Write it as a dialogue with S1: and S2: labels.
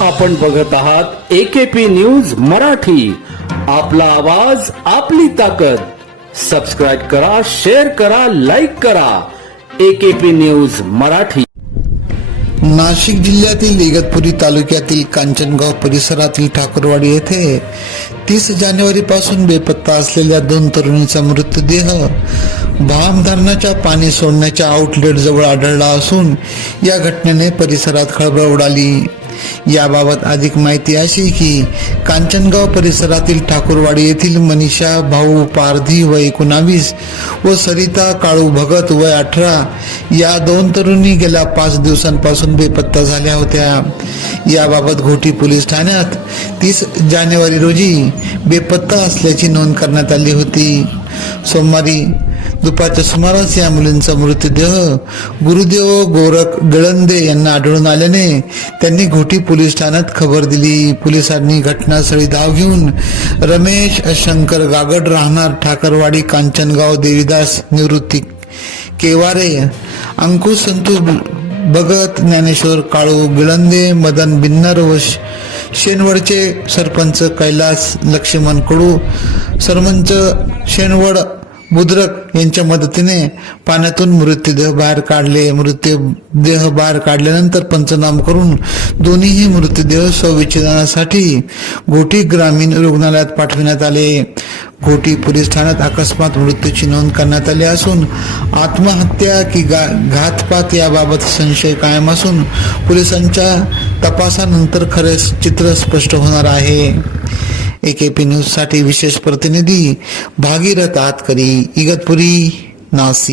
S1: आपण बघत आहात एकेपी न्यूज मराठी. आपला आवाज आपली ताकद. सबस्क्राईब करा शेअर करा लाईक करा. AKP news Marathi.
S2: नाशिक जिल्ह्यातील इगतपुरी तालुक्यातील कांचनगाव परिसरातील ठाकूरवाडी येथे तीस जानेवारी पासून बेपत्ता असलेल्या दोन तरुणीचा मृतदेह भाम धरणाच्या पाणी सोडण्याच्या आउटलेट जवळ आढळला असून या घटनेने परिसरात खळबळ उडाली. याबाबत अधिक माहिती अशी की कांचनगाव परिसरातील ठाकूरवाडी येथील मनीषा भाऊ पारधी वय एकोणावीस व सरिता काळू भगत वय अठरा या दोन तरुणी गेल्या पाच दिवसांपासून बेपत्ता झाल्या होत्या. याबाबत घोटी पोलीस ठाण्यात तीस जानेवारी रोजी बेपत्ता असल्याची नोंद करण्यात आली होती. सोमवारी दुपारच्या सुमारास या मुलींचा मृतदेह गुरुदेव गोरख गळंदे यांना आढळून आल्याने त्यांनी घोटी पोलीस ठाण्यात खबर दिली. पोलिसांनी घटनास्थळी धाव घेऊन रमेश शंकर गागड राहणार ठाकरवाडी कांचनगाव देवीदास निवृत्ती केवारे अंकुश संतोष भगत ज्ञानेश्वर काळू गिळंदे मदन बिन्नर व शेनवडचे सरपंच कैलास लक्ष्मण कडू सरपंच शेनवड बुद्रक यांच्या मदतीने पाण्यातून मृतदेह बाहेर काढले. मृतदेह बाहेर काढल्यानंतर पंचनाम करून दोन्हीही मृतदेह स्वविच्छेदनासाठी घोटी ग्रामीण रुग्णालयात पाठविण्यात आले. खोटी पोलीस ठाण्यात अकस्मात मृत्यूची नोंद करण्यात आली असून आत्महत्या की गा घातपात याबाबत संशय कायम असून पोलिसांच्या तपासानंतर खरे चित्र स्पष्ट होणार आहे. ए के पी न्यूजसाठी विशेष प्रतिनिधी भागीरथ आतकरी इगतपुरी नाशिक